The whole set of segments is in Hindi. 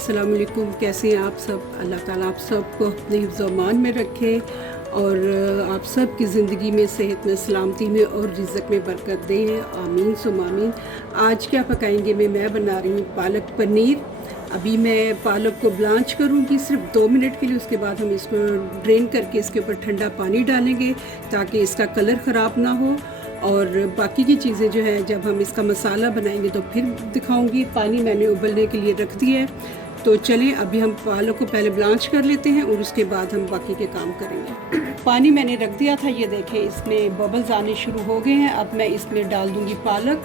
अस्सलाम वालेकुम। कैसे हैं आप सब? अल्लाह ताला आप सबको अपने हिफ्ज़-ओ-अमान में रखे और आप सब की ज़िंदगी में सेहत में, सलामती में और रिज़्क़ में बरकत दे। आमीन सुम्मा आमीन। आज क्या पकाएंगे मैं बना रही हूँ पालक पनीर। अभी मैं पालक को ब्लांच करूँगी सिर्फ 2 मिनट के लिए। उसके बाद हम इसको ड्रेन करके इसके ऊपर ठंडा पानी डालेंगे ताकि इसका कलर ख़राब ना हो। और बाकी की चीज़ें जो है जब हम इसका मसाला बनाएंगे तो फिर दिखाऊंगी। पानी मैंने उबलने के लिए रख दिया है। तो चलिए अभी हम पालक को पहले ब्लांच कर लेते हैं और उसके बाद हम बाकी के काम करेंगे। पानी मैंने रख दिया था, ये देखें इसमें बबल्स आने शुरू हो गए हैं। अब मैं इसमें डाल दूंगी पालक।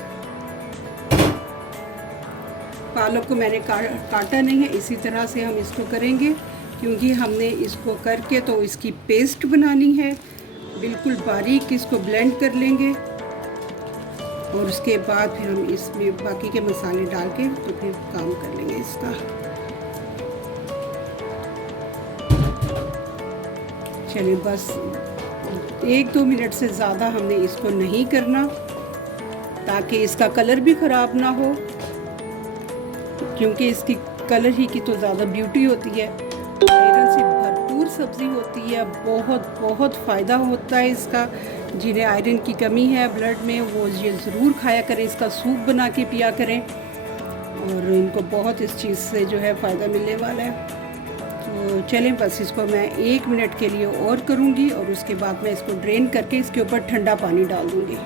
पालक को मैंने काटा नहीं है, इसी तरह से हम इसको करेंगे क्योंकि हमने इसको करके तो इसकी पेस्ट बनानी है। बिल्कुल बारीक इसको ब्लेंड कर लेंगे और उसके बाद फिर हम इसमें बाकी के मसाले डाल के तो फिर काम कर लेंगे इसका। चलिए बस 1-2 मिनट से ज़्यादा हमने इसको नहीं करना ताकि इसका कलर भी ख़राब ना हो, क्योंकि इसकी कलर ही की तो ज़्यादा ब्यूटी होती है। आयरन से भरपूर सब्ज़ी होती है, बहुत बहुत फ़ायदा होता है इसका। जिन्हें आयरन की कमी है ब्लड में वो ये ज़रूर खाया करें, इसका सूप बना के पिया करें और इनको बहुत इस चीज़ से जो है फ़ायदा मिलने वाला है। तो चलें बस इसको मैं 1 मिनट के लिए और करूँगी और उसके बाद मैं इसको ड्रेन करके इसके ऊपर ठंडा पानी डाल दूँगी।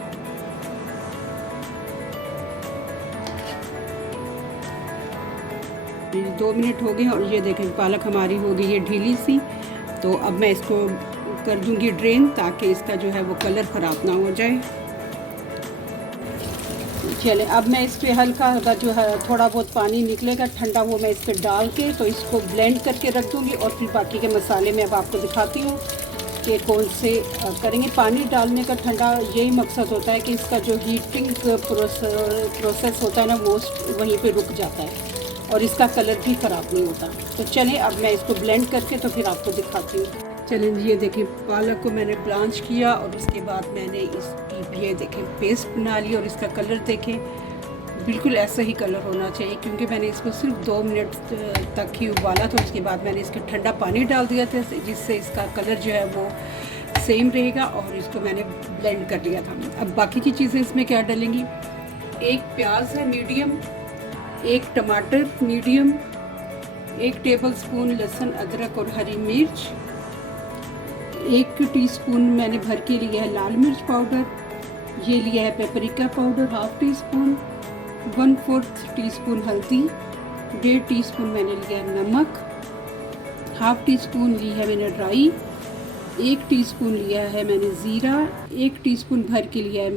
ये 2 मिनट हो गए और ये देखें पालक हमारी हो गई है ढीली सी। तो अब मैं इसको कर दूंगी ड्रेन ताकि इसका जो है वो कलर ख़राब ना हो जाए। चले अब मैं इस पर हल्का हल्का जो है थोड़ा बहुत पानी निकलेगा ठंडा, वो मैं इस पर डाल के तो इसको ब्लेंड करके रख दूंगी और फिर बाकी के मसाले मैं अब आपको दिखाती हूँ कि कौन से करेंगे। पानी डालने का ठंडा यही मकसद होता है कि इसका जो हीटिंग प्रोसेस होता है ना वो वहीं पे रुक जाता है और इसका कलर भी ख़राब नहीं होता। तो चलें अब मैं इसको ब्लेंड करके तो फिर आपको दिखाती हूँ। चलें ये देखें पालक को मैंने ब्लांच किया और उसके बाद मैंने इसकी ये देखें पेस्ट बना ली और इसका कलर देखें बिल्कुल ऐसा ही कलर होना चाहिए, क्योंकि मैंने इसको सिर्फ 2 मिनट तक ही उबाला था। उसके बाद मैंने इसके ठंडा पानी डाल दिया था जिससे इसका कलर जो है वो सेम रहेगा और इसको मैंने ब्लेंड कर लिया था। अब बाकी की चीज़ें इसमें क्या डालेंगी, 1 प्याज है मीडियम, 1 टमाटर मीडियम, 1 टेबलस्पून लहसुन अदरक और हरी मिर्च, 1 टीस्पून मैंने भर के लिया है लाल मिर्च पाउडर, ये लिया है पेपरिका पाउडर 1/2 टीस्पून, 1/4 टीस्पून हल्दी, 1.5 टीस्पून मैंने लिया है नमक, 1/2 टीस्पून ली है मैंने राई, 1 टीस्पून लिया है मैंने ज़ीरा, 1 टीस्पून भर के लिया है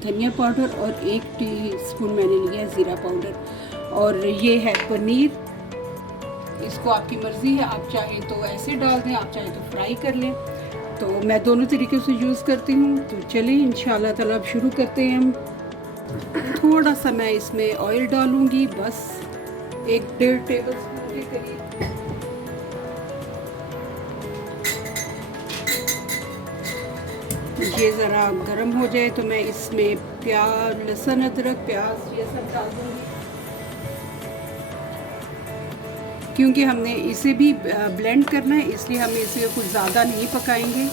धनिया पाउडर और 1 टीस्पून मैंने लिया है ज़ीरा पाउडर। और ये है पनीर, इसको आपकी मर्ज़ी है, आप चाहें तो ऐसे डाल दें, आप चाहें तो फ्राई कर लें। तो मैं दोनों तरीके से यूज़ करती हूँ। तो चलिए इंशाल्लाह ताला अब शुरू करते हैं हम। थोड़ा सा मैं इसमें ऑयल डालूँगी, बस 1-1.5 टेबलस्पून के करीब। ये ज़रा गर्म हो जाए तो मैं इसमें प्याज, लहसुन अदरक, प्याज ये सब डाल दूँगी, क्योंकि हमने इसे भी ब्लेंड करना है इसलिए हम इसे कुछ ज़्यादा नहीं पकाएंगे। ये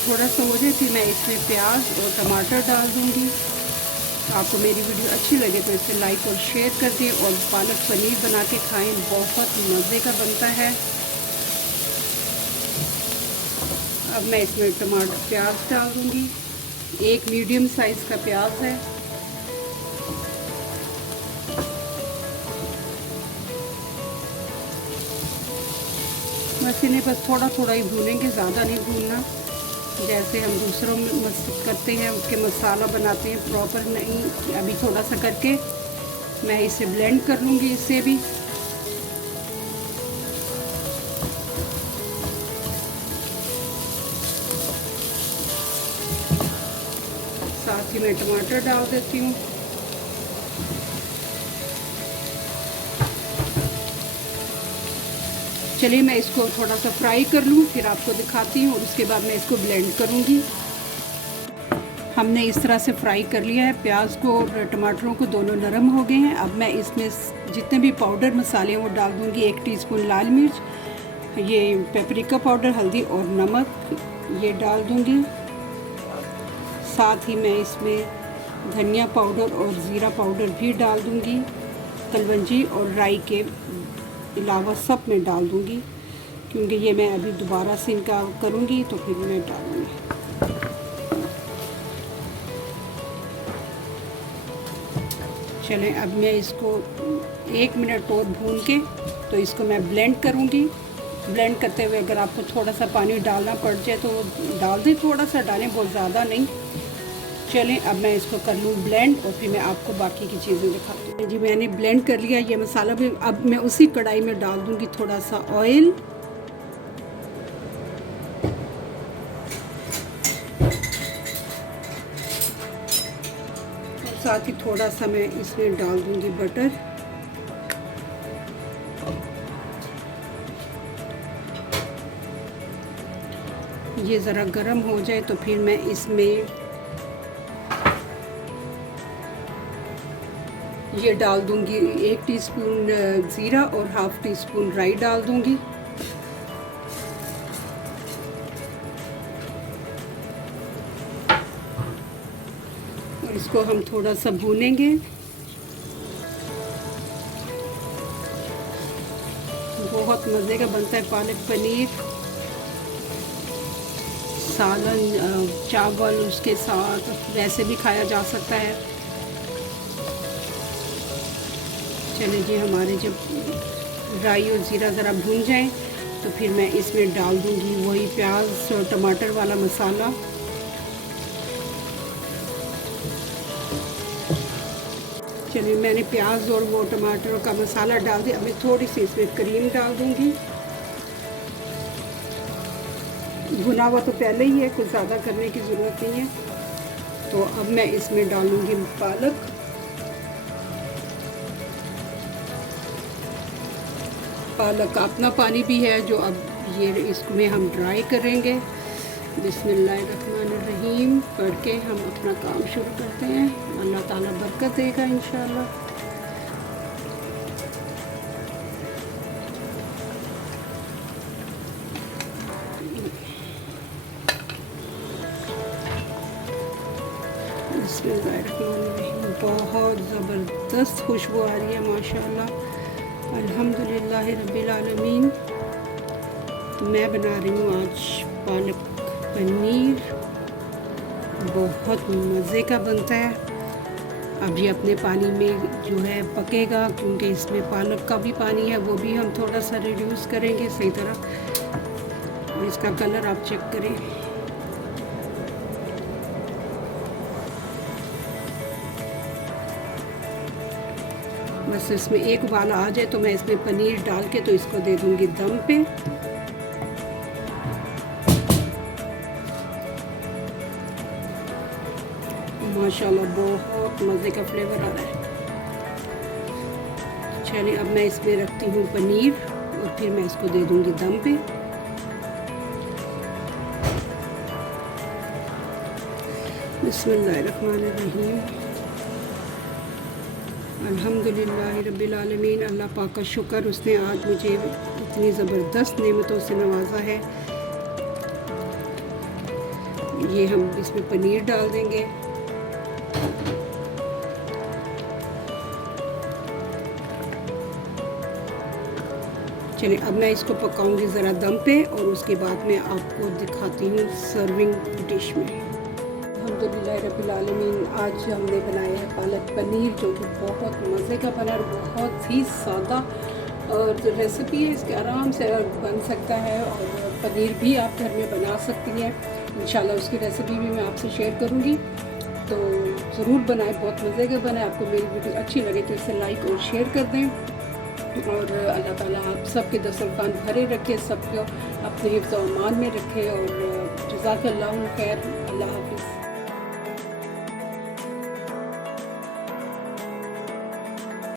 थोड़ा सा हो जाए फिर मैं इसमें प्याज और टमाटर डाल दूँगी। आपको मेरी वीडियो अच्छी लगे तो इसे लाइक और शेयर कर दें और पालक पनीर बना के खाएं, बहुत मज़े का बनता है। अब मैं इसमें टमाटर प्याज डाल दूँगी, 1 मीडियम साइज़ का प्याज है, बस इन्हें बस थोड़ा थोड़ा ही भूनेंगे, ज़्यादा नहीं भूनना। जैसे हम दूसरों में करते हैं उसके मसाला बनाते हैं प्रॉपर नहीं, अभी थोड़ा सा करके मैं इसे ब्लेंड कर लूँगी इससे भी। साथ ही मैं टमाटर डाल देती हूँ। चलिए मैं इसको थोड़ा सा फ्राई कर लूँ, फिर आपको दिखाती हूँ और उसके बाद मैं इसको ब्लेंड करूँगी। हमने इस तरह से फ्राई कर लिया है, प्याज को और टमाटरों को दोनों नरम हो गए हैं। अब मैं इसमें जितने भी पाउडर मसाले हैं वो डाल दूँगी। 1 टीस्पून लाल मिर्च, ये पेपरिका पाउडर, हल्दी और नमक ये डाल दूँगी। साथ ही मैं इसमें धनिया पाउडर और ज़ीरा पाउडर भी डाल दूँगी। कलवंजी और राई के अलावा सब मैं डाल दूँगी, क्योंकि ये मैं अभी दोबारा से इनका करूँगी तो फिर मैं डालूँगी। चलें अब मैं इसको 1 मिनट और भून के तो इसको मैं ब्लेंड करूँगी। ब्लेंड करते हुए अगर आपको थोड़ा सा पानी डालना पड़ जाए तो डाल दें, थोड़ा सा डालें, बहुत ज़्यादा नहीं। चलें अब मैं इसको कर लूँ ब्लेंड और फिर मैं आपको बाकी की चीज़ें दिखाती हूँ। जी मैंने ब्लेंड कर लिया ये मसाला भी। अब मैं उसी कढ़ाई में डाल दूँगी थोड़ा सा ऑयल, और साथ ही थोड़ा सा मैं इसमें डाल दूँगी बटर। ये ज़रा गर्म हो जाए तो फिर मैं इसमें ये डाल दूंगी 1 टीस्पून ज़ीरा और 1/2 टीस्पून राई डाल दूंगी। और इसको हम थोड़ा सा भूनेंगे। बहुत मज़े का बनता है पालक पनीर, सालन, चावल उसके साथ वैसे भी खाया जा सकता है। चलिए जी हमारे जब राई और ज़ीरा ज़रा भून जाएं तो फिर मैं इसमें डाल दूंगी वही प्याज और टमाटर वाला मसाला। चलिए मैंने प्याज और वो टमाटर का मसाला डाल दिया। अब मैं थोड़ी सी इसमें क्रीम डाल दूंगी। भुना हुआ तो पहले ही है, कुछ ज़्यादा करने की ज़रूरत नहीं है। तो अब मैं इसमें डालूंगी पालक। पालक का अपना पानी भी है जो अब ये इसमें हम ड्राई करेंगे। बिस्मिल्लाहिर्रहमानिर्रहीम पढ़ के हम अपना काम शुरू करते हैं। अल्लाह ताला बरकत देगा इंशाअल्लाह। बिस्मिल्लाहिर्रहमानिर्रहीम बहुत ज़बरदस्त खुशबू आ रही है माशाअल्लाह। अल्हम्दुलिल्लाह रब्बिल आलमीन। तो मैं बना रही हूँ आज पालक पनीर, बहुत मज़े का बनता है। अब ये अपने पानी में जो है पकेगा, क्योंकि इसमें पालक का भी पानी है, वो भी हम थोड़ा सा रिड्यूस करेंगे सही तरह। और इसका कलर आप चेक करें, बस इसमें एक उबाल आ जाए तो मैं इसमें पनीर डाल के तो इसको दे दूंगी दम पे। माशाल्लाह बहुत मज़े का फ्लेवर आ रहा है। चलिए अब मैं इसमें रखती हूँ पनीर और फिर मैं इसको दे दूंगी दम पे। बिस्मिल्लाहिर्रहमानिर्रहीम। अल्हम्दुलिल्लाह रब्बिल आलमीन। अल्लाह पाक का शुक्र, उसने आज मुझे इतनी ज़बरदस्त नेमतों से नवाजा है। ये हम इसमें पनीर डाल देंगे। चलिए अब मैं इसको पकाऊंगी ज़रा दम पे और उसके बाद मैं आपको दिखाती हूँ सर्विंग डिश में। अल्हम्दुलिल्लाह रब्बिल आलमीन। आज हमने बनाया है पालक पनीर, जो कि बहुत मज़े का बना और बहुत ही सादा और रेसिपी है। इसके आराम से बन सकता है और पनीर भी आप घर में बना सकती हैं। इंशाल्लाह उसकी रेसिपी भी मैं आपसे शेयर करूँगी, तो ज़रूर बनाएं, बहुत मज़े का बनाएं। आपको मेरी वीडियो अच्छी लगे तो इसे लाइक और शेयर कर दें। और अल्लाह ताला आप सबके दस्तरखान भरे रखे, सबको अपने हिफ्ज़ व अमान में रखे। और जज़ाकल्लाहु खैर। अल्लाह